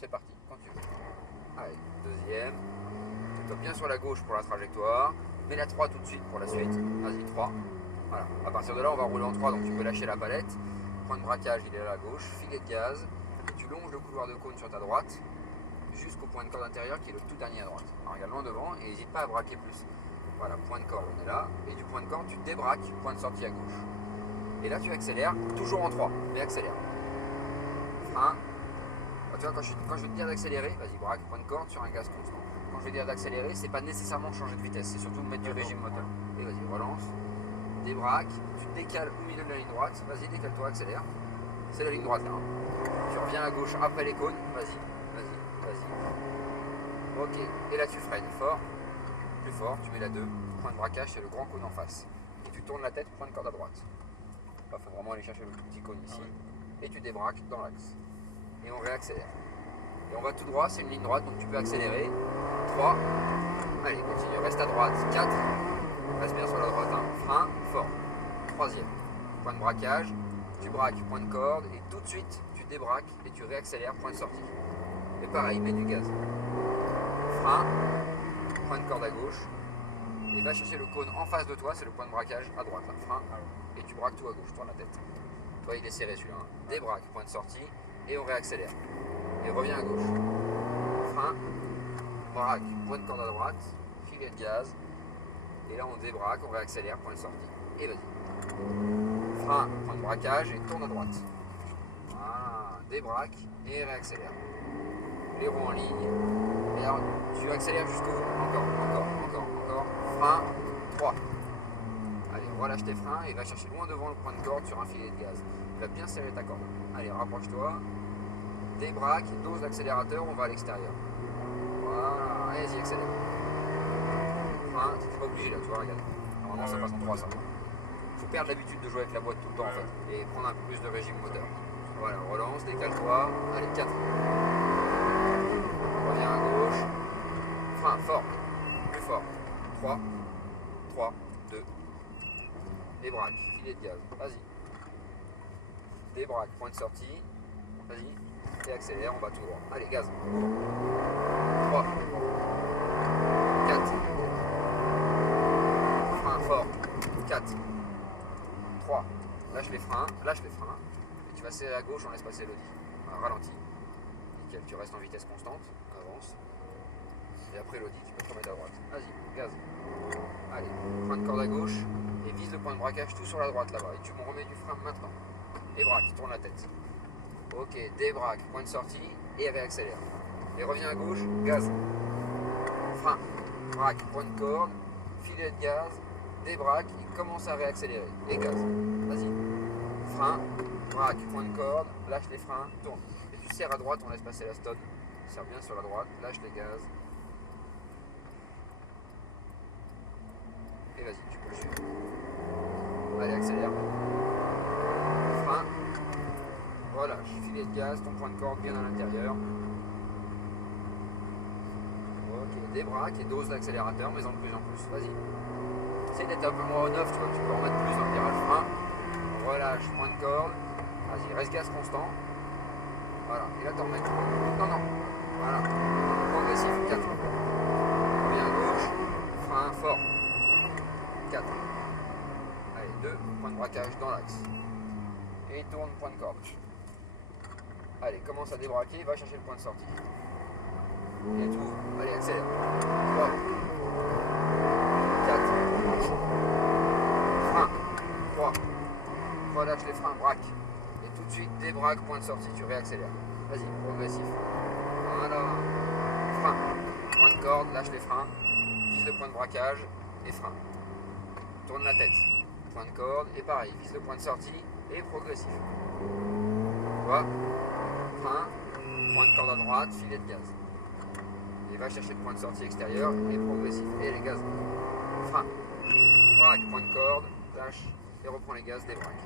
c'est parti, quand tu veux. Allez, deuxième. Mets-toi bien sur la gauche pour la trajectoire. Mets la 3 tout de suite pour la suite. Vas-y, 3. Voilà. À partir de là, on va rouler en 3, donc tu peux lâcher la palette. Point de braquage, il est à la gauche. Filet de gaz. Et tu longes le couloir de cône sur ta droite jusqu'au point de corde intérieur qui est le tout dernier à droite. Alors regarde loin devant et n'hésite pas à braquer plus. Voilà, point de corde, on est là. Et du point de corde, tu débraques, point de sortie à gauche. Et là, tu accélères, toujours en 3, mais accélère. Frein. Tu vois, quand je vais te dire d'accélérer, vas-y, braque, point de corde sur un gaz constant. Quand je vais dire d'accélérer, c'est pas nécessairement changer de vitesse, c'est surtout mettre du régime moteur. Et vas-y, relance, débraque, tu te décales au milieu de la ligne droite, vas-y, décale-toi, accélère. C'est la ligne droite là. Hein. Tu reviens à gauche après les cônes, vas-y, vas-y, vas-y. Ok, et là tu freines fort, plus fort, tu mets la 2, point de braquage, c'est le grand cône en face. Et tu tournes la tête, point de corde à droite. Il faut vraiment aller chercher le tout petit cône ici. Et tu débraques dans l'axe. Et on réaccélère. Et on va tout droit, c'est une ligne droite, donc tu peux accélérer. 3. Allez, continue, reste à droite. 4. Reste bien sur la droite. Hein. Frein, fort. Troisième. Point de braquage. Tu braques, point de corde. Et tout de suite, tu débraques et tu réaccélères, point de sortie. Et pareil, mets du gaz. Frein. Point de corde à gauche. Et va chercher le cône en face de toi, c'est le point de braquage à droite. Là. Frein. Et tu braques tout à gauche, tourne la tête. Toi, il est serré celui-là. Hein. Débraque, point de sortie. Et on réaccélère. Et reviens à gauche. Frein, braque, point de corde à droite, filet de gaz. Et là on débraque, on réaccélère, point de sortie. Et vas-y. Frein, point de braquage et tourne à droite. Voilà, débraque et réaccélère. Les roues en ligne. Et alors tu accélères jusqu'au bout. Encore. Frein, 3. Allez, relâche tes freins et va chercher loin devant le point de corde sur un filet de gaz. Il va bien serrer ta corde. Allez, rapproche-toi. Débraque, dose l'accélérateur, on va à l'extérieur. Voilà, allez-y, accélère. Frein, t'es pas obligé là, tu vois, regarde. Normalement ça passe en 3 ça. Faut perdre l'habitude de jouer avec la boîte tout le temps en fait. Et prendre un peu plus de régime moteur. Voilà, relance, décale-toi. Allez, 4. Reviens à gauche. Frein, fort. Plus fort. 3. 3, 2. Débraque, filet de gaz. Vas-y. Débraque, point de sortie. Vas-y. Et accélère, on va tout droit. Allez, gaz. 3. 4. Frein fort. 4. 3. Lâche les freins. Et tu vas serrer à gauche, on laisse passer Elodie. Voilà, ralentis. Nickel, tu restes en vitesse constante. Avance. Et après Elodie, tu peux te remettre à droite. Vas-y, gaz. Allez, point de corde à gauche. Et vise le point de braquage tout sur la droite là-bas. Et tu me remets du frein maintenant. Et braque, tourne la tête. Ok, débraque, point de sortie et réaccélère. Et reviens à gauche, gaz. Frein, braque, point de corde, filet de gaz, débraque, il commence à réaccélérer. Et gaz. Vas-y. Frein, braque, point de corde, lâche les freins, tourne. Et tu serres à droite, on laisse passer la stone. Serre bien sur la droite, lâche les gaz. Et vas-y, tu peux le suivre. Allez, accélère. Frein. Relâche, filet de gaz, ton point de corde bien à l'intérieur. Ok, débraque et dose l'accélérateur, mais en de plus en plus. Vas-y. Essaye d'être un peu moins au neuf, tu vois, tu peux en mettre plus dans le virage frein. Relâche, point de corde. Vas-y, reste gaz constant. Voilà, et là t'en remets. Non. Voilà. Progressif, 4. Reviens à gauche. Frein fort. 4. Allez, 2. Point de braquage dans l'axe. Et tourne, point de corde. Allez, commence à débraquer, va chercher le point de sortie. Et tout. Allez, accélère. 3. 4. Frein. 3. Relâche les freins, braque. Et tout de suite, débraque, point de sortie, tu réaccélères. Vas-y, progressif. Voilà. Frein. Point de corde, lâche les freins. Vise le point de braquage et frein. Tourne la tête. Point de corde et pareil, vise le point de sortie et progressif. Tu vois ? Frein, point de corde à droite, filet de gaz. Et va chercher le point de sortie extérieur et progressif. Et les gaz. Frein. Braque, point de corde, lâche et reprend les gaz, débraque.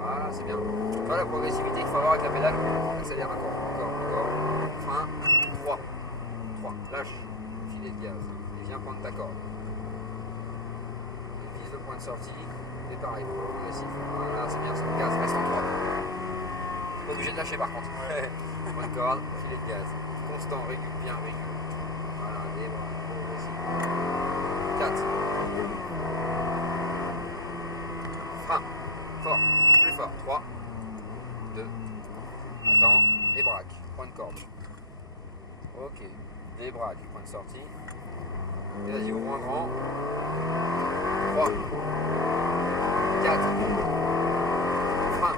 Voilà, c'est bien. Tu vois la progressivité qu'il faut avoir avec la pédale. Accélère encore. Frein. 3. Lâche. Filet de gaz. Et viens prendre ta corde. Et vise le point de sortie. Et pareil, progressif. Voilà, c'est bien ça. Gaz, reste en 3. Pas obligé de lâcher par contre. Point de corde, filet de gaz. Constant, régule bien, régule. Voilà, des bras, progressif. 4. Frein, fort, plus fort. 3, 2, attends, et braque, point de corde. Ok, débraque, point de sortie. Et vas-y, ouvre un grand. 3, 4, frein,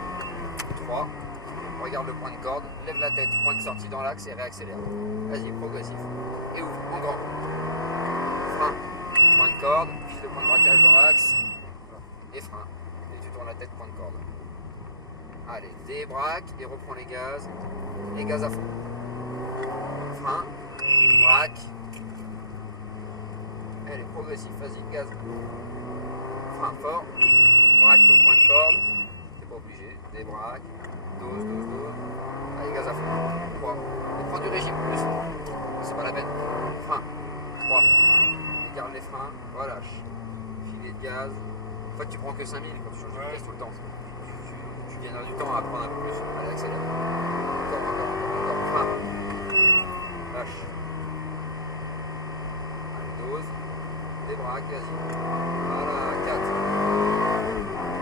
3. Regarde le point de corde, lève la tête, point de sortie dans l'axe et réaccélère. Vas-y, progressif. Et ouvre, en grand. Frein, point de corde, puis le point de braquage dans l'axe. Et frein. Et tu tournes la tête, point de corde. Allez, débraque et reprends les gaz. Et gaz à fond. Frein, braque. Allez, progressif, vas-y, gaz. Frein fort. Braque ton point de corde. T'es pas obligé. Débraque. Dose, dose, dose. Allez, gaz à fond. 3. Et prends du régime, plus. C'est pas la peine. Frein. 3. Et garde les freins. Relâche. Filet de gaz. En fait, tu prends que 5000 quand tu changes de vitesse tout le temps. Tu gagneras du temps à prendre un peu plus. Allez, accélère. Encore. Frein. Lâche. Allez, dose. Débraque, vas-y. Voilà, 4.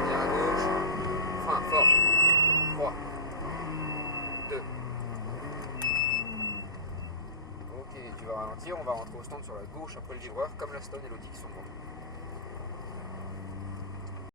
Viens à gauche. Frein, fort. 3. 2. Ok, tu vas ralentir. On va rentrer au stand sur la gauche après le livreur, comme la Stone et l'Audi qui sont bons.